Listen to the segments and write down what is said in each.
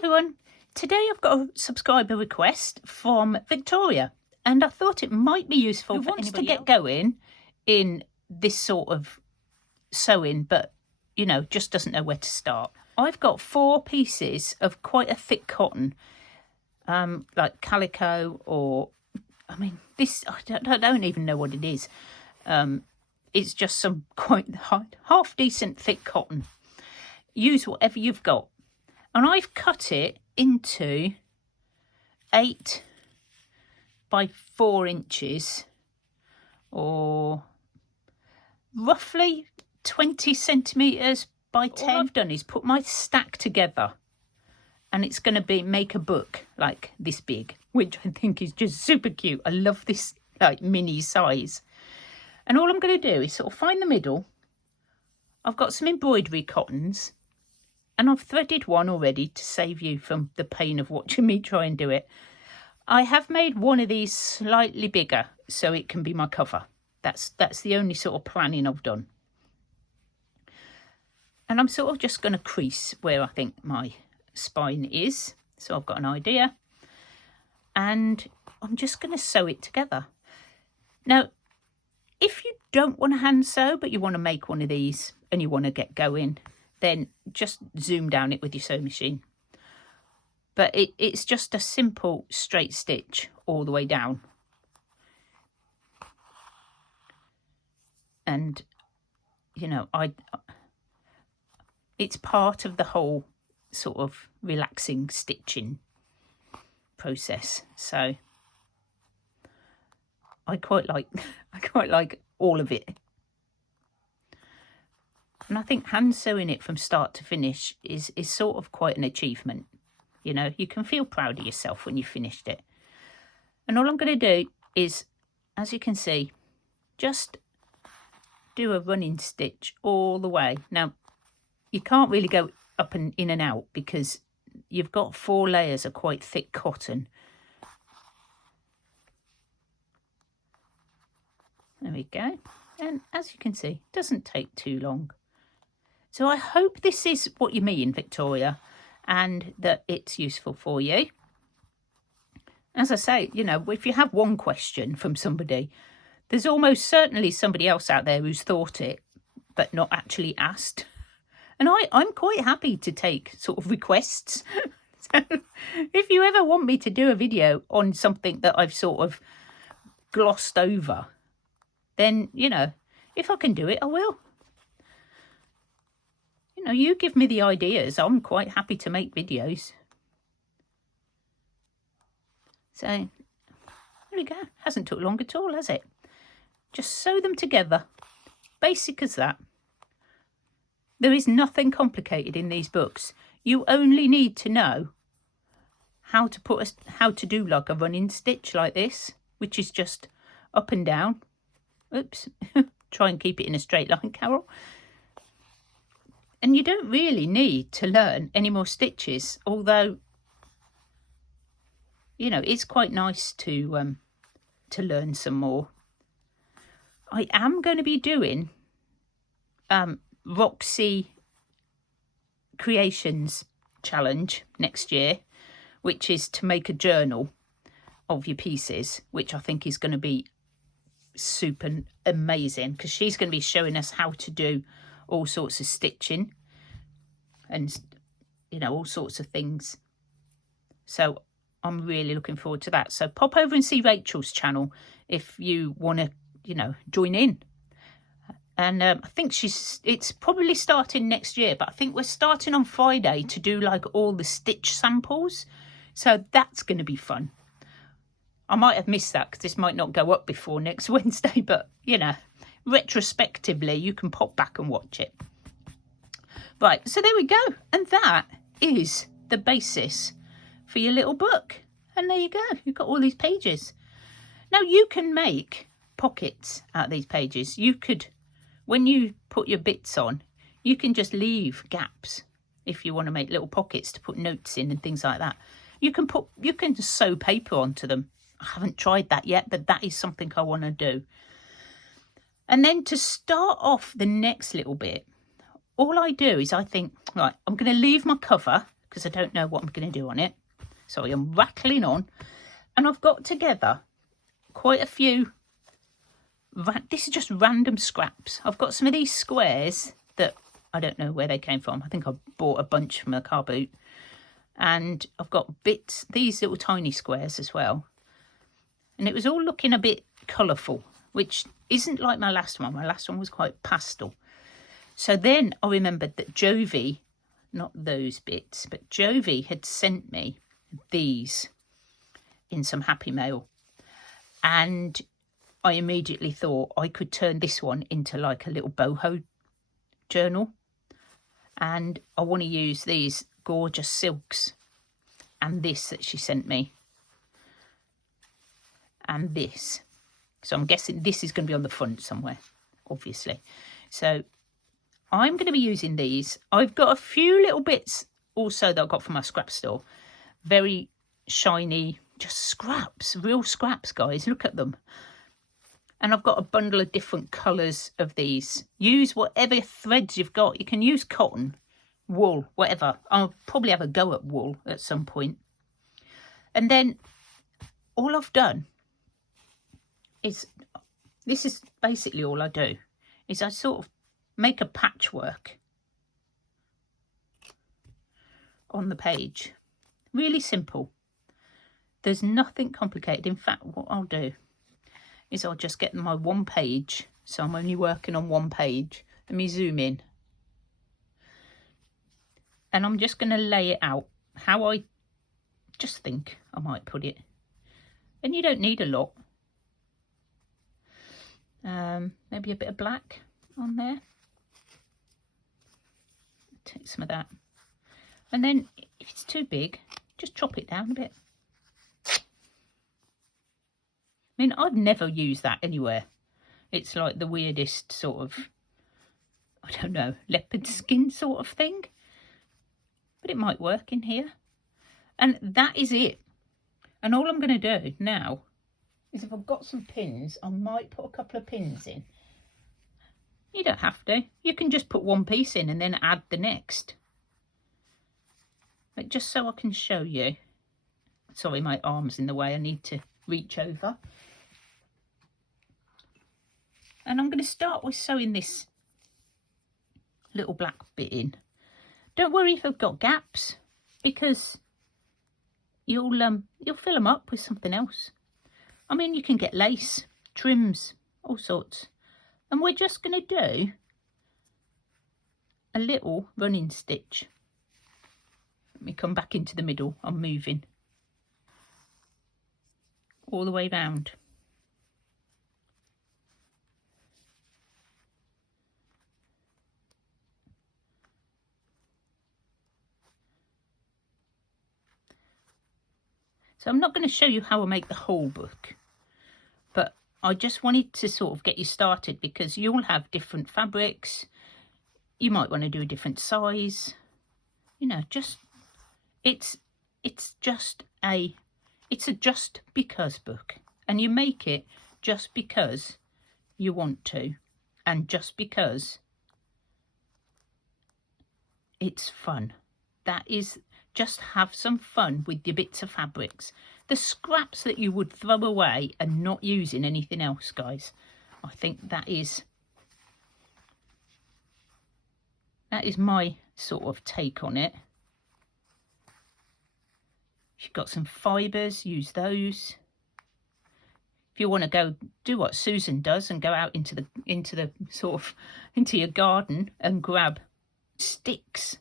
everyone, today I've got a subscriber request from Victoria and I thought it might be useful who for wants to get going in this sort of sewing but just doesn't know where to start. I've got 4 pieces of quite a thick cotton, like calico, or this I don't even know what it is. It's just some quite half decent thick cotton. Use whatever you've got. And I've cut it into 8 by 4 inches, or roughly 20 centimetres by 10. All I've done is put my stack together, and it's going to make a book like this big, which I think is just super cute. I love this like mini size. And all I'm going to do is sort of find the middle. I've got some embroidery cottons, and I've threaded one already to save you from the pain of watching me try and do it. I have made one of these slightly bigger so it can be my cover. That's the only sort of planning I've done. And I'm sort of just going to crease where I think my spine is. So I've got an idea. And I'm just going to sew it together. Now, if you don't want to hand sew, but you want to make one of these and you want to get going, then just zoom down it with your sewing machine. But it's just a simple straight stitch all the way down. And, it's part of the whole sort of relaxing stitching process. So I quite like all of it. And I think hand sewing it from start to finish is sort of quite an achievement. You can feel proud of yourself when you finished it. And all I'm going to do is, as you can see, just do a running stitch all the way. Now, you can't really go up and in and out because you've got 4 layers of quite thick cotton. There we go. And as you can see, it doesn't take too long. So I hope this is what you mean, Victoria, and that it's useful for you. As I say, if you have one question from somebody, there's almost certainly somebody else out there who's thought it, but not actually asked. And I'm quite happy to take sort of requests. So if you ever want me to do a video on something that I've sort of glossed over, then, if I can do it, I will. You give me the ideas. I'm quite happy to make videos. So, there we go. Hasn't took long at all, has it? Just sew them together. Basic as that. There is nothing complicated in these books. You only need to know how to do like a running stitch like this, which is just up and down. Oops. Try and keep it in a straight line, Carol. And you don't really need to learn any more stitches, although, it's quite nice to learn some more. I am going to be doing Roxy Creations Challenge next year, which is to make a journal of your pieces, which I think is going to be super amazing because she's going to be showing us how to do all sorts of stitching and all sorts of things. So I'm really looking forward to that. So pop over and see Rachel's channel if you want to join in. And I think it's probably starting next year, but I think we're starting on Friday to do like all the stitch samples, so that's going to be fun. I might have missed that because this might not go up before next Wednesday, but retrospectively, you can pop back and watch it. Right, so there we go. And that is the basis for your little book. And there you go. You've got all these pages. Now, you can make pockets out of these pages. You could, when you put your bits on, you can just leave gaps if you want to make little pockets to put notes in and things like that. You can just sew paper onto them. I haven't tried that yet, but that is something I want to do. And then to start off the next little bit, all I do is I think, right, I'm going to leave my cover because I don't know what I'm going to do on it. Sorry, I'm rattling on. And I've got together quite a few, this is just random scraps. I've got some of these squares that I don't know where they came from. I think I bought a bunch from a car boot. And I've got bits, these little tiny squares as well. And it was all looking a bit colourful, which isn't like my last one. My last one was quite pastel. So then I remembered that Jovi, not those bits, but Jovi had sent me these in some Happy Mail. And I immediately thought I could turn this one into like a little boho journal. And I want to use these gorgeous silks and this that she sent me. And this. So I'm guessing this is going to be on the front somewhere, obviously. So I'm going to be using these. I've got a few little bits also that I got from my scrap store. Very shiny, just scraps, real scraps, guys. Look at them. And I've got a bundle of different colours of these. Use whatever threads you've got. You can use cotton, wool, whatever. I'll probably have a go at wool at some point. And then all I've done is, this is basically all I do, is I sort of make a patchwork on the page. Really simple. There's nothing complicated. In fact, what I'll do is I'll just get my one page. So I'm only working on one page. Let me zoom in. And I'm just going to lay it out how I just think I might put it. And you don't need a lot. Maybe a bit of black on there. Take some of that. And then if it's too big, just chop it down a bit. I mean, I've never used that anywhere. It's like the weirdest sort of, I don't know, leopard skin sort of thing. But it might work in here. And that is it. And all I'm going to do now is, if I've got some pins, I might put a couple of pins in. You don't have to. You can just put one piece in and then add the next. But just so I can show you. Sorry, my arm's in the way. I need to reach over. And I'm going to start with sewing this little black bit in. Don't worry if I've got gaps, because you'll fill them up with something else. I mean, you can get lace, trims, all sorts. And we're just going to do a little running stitch. Let me come back into the middle. I'm moving all the way round. So I'm not going to show you how I make the whole book, but I just wanted to sort of get you started, because you'll have different fabrics. You might want to do a different size. You know, just it's just a just because book, and you make it just because you want to, and just because it's fun. That is, just have some fun with your bits of fabrics. The scraps that you would throw away and not using anything else, guys. I think that is my sort of take on it. If you've got some fibres, use those. If you want to go do what Susan does and go out into your garden and grab sticks,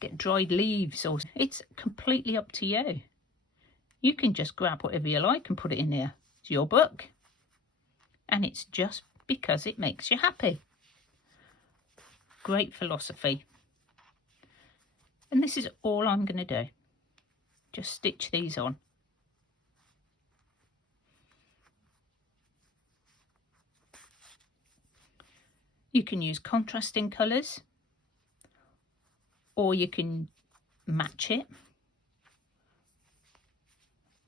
get dried leaves, or it's completely up to you. You can just grab whatever you like and put it in there. It's your book, and it's just because it makes you happy. Great philosophy. And this is all I'm going to do. Just stitch these on. You can use contrasting colours, or you can match it.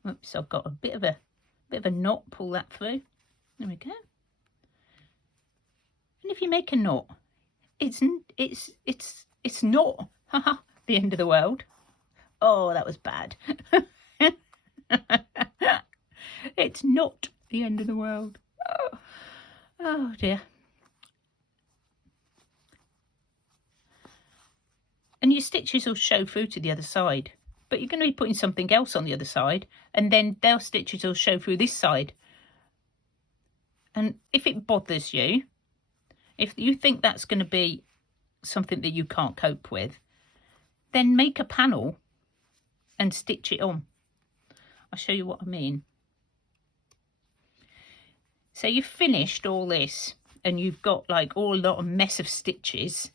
Oops, I've got a bit of a knot. Pull that through. There we go. And if you make a knot, it's not the end of the world. Oh, that was bad. It's not the end of the world. Oh dear. And your stitches will show through to the other side, but you're going to be putting something else on the other side, and then their stitches will show through this side. And if it bothers you, if you think that's going to be something that you can't cope with, then make a panel and stitch it on. I'll show you what I mean. So you've finished all this and you've got like a lot of mess of stitches,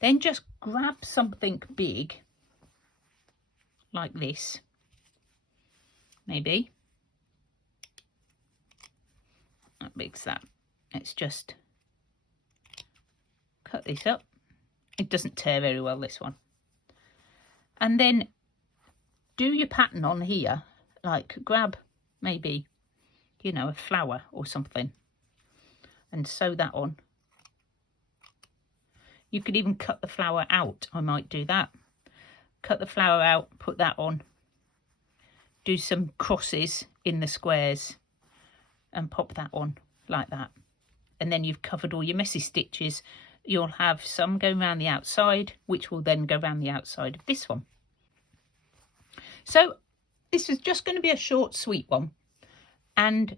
then just grab something big like this, maybe. How big's that? Let's just cut this up. It doesn't tear very well, this one. And then do your pattern on here, like grab maybe, you know, a flower or something and sew that on. You could even cut the flower out. I might do that. Cut the flower out, put that on. Do some crosses in the squares and pop that on like that. And then you've covered all your messy stitches. You'll have some going around the outside, which will then go around the outside of this one. So this is just going to be a short, sweet one. And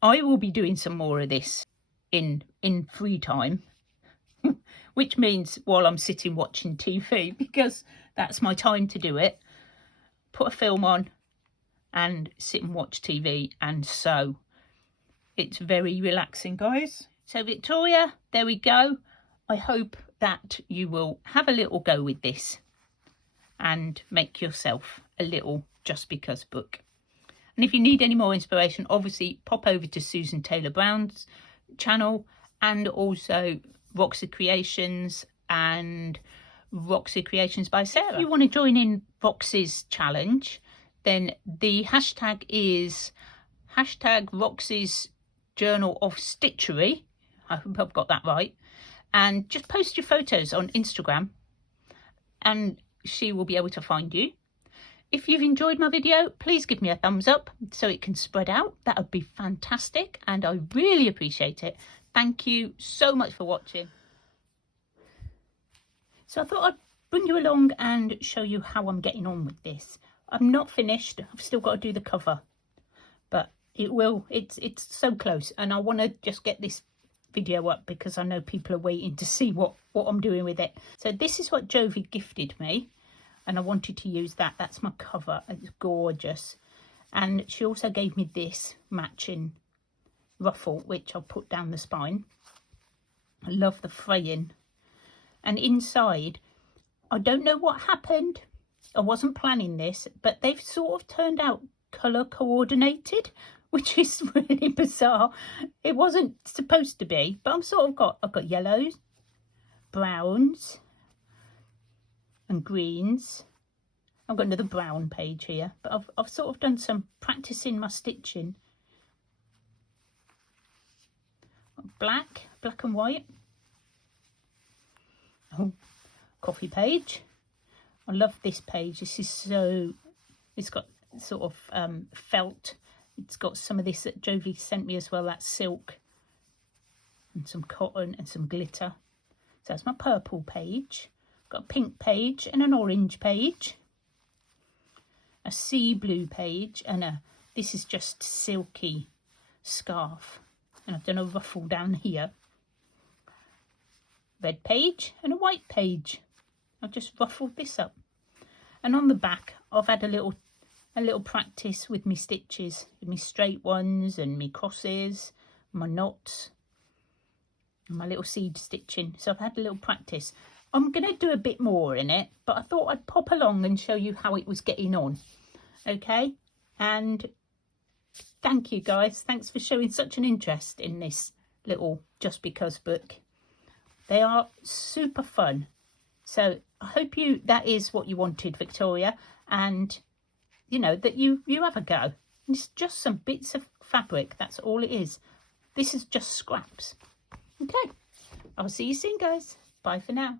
I will be doing some more of this in free time, which means while I'm sitting watching TV, because that's my time to do it. Put a film on and sit and watch TV and sew. It's very relaxing, guys. So Victoria, there we go. I hope that you will have a little go with this and make yourself a little Just Because book. And if you need any more inspiration, obviously pop over to Susan Taylor Brown's channel and also Roxy Creations and Roxy Creations by Sarah. If you want to join in Roxy's challenge, then the hashtag is hashtag Roxy's Journal of Stitchery. I hope I've got that right. And just post your photos on Instagram and she will be able to find you. If you've enjoyed my video, please give me a thumbs up so it can spread out. That would be fantastic and I really appreciate it. Thank you so much for watching. So I thought I'd bring you along and show you how I'm getting on with this. I'm not finished. I've still got to do the cover, but it's so close and I want to just get this video up because I know people are waiting to see what I'm doing with it. So this is what Jovi gifted me and I wanted to use that. That's my cover. It's gorgeous. And she also gave me this matching ruffle, which I'll put down the spine. I love the fraying. And inside, I don't know what happened. I wasn't planning this, but they've sort of turned out colour coordinated, which is really bizarre. It wasn't supposed to be, but I've got yellows, browns and greens. I've got another brown page here, but I've sort of done some practicing my stitching. Black and white. Oh, coffee page. I love this page. This is so, it's got sort of felt. It's got some of this that Jovi sent me as well, that silk and some cotton and some glitter. So that's my purple page. Got a pink page and an orange page, a sea blue page, and this is just silky scarf. And I've done a ruffle down here. Red page and a white page. I've just ruffled this up. And on the back, I've had a little practice with me stitches, with me straight ones and me crosses, my knots, and my little seed stitching. So I've had a little practice. I'm going to do a bit more in it, but I thought I'd pop along and show you how it was getting on. Okay, and thank you guys. Thanks for showing such an interest in this little Just Because book. They are super fun. So I hope that is what you wanted, Victoria, and you know that you have a go. It's just some bits of fabric. That's all it is. This is just scraps. Okay, I'll see you soon, guys. Bye for now.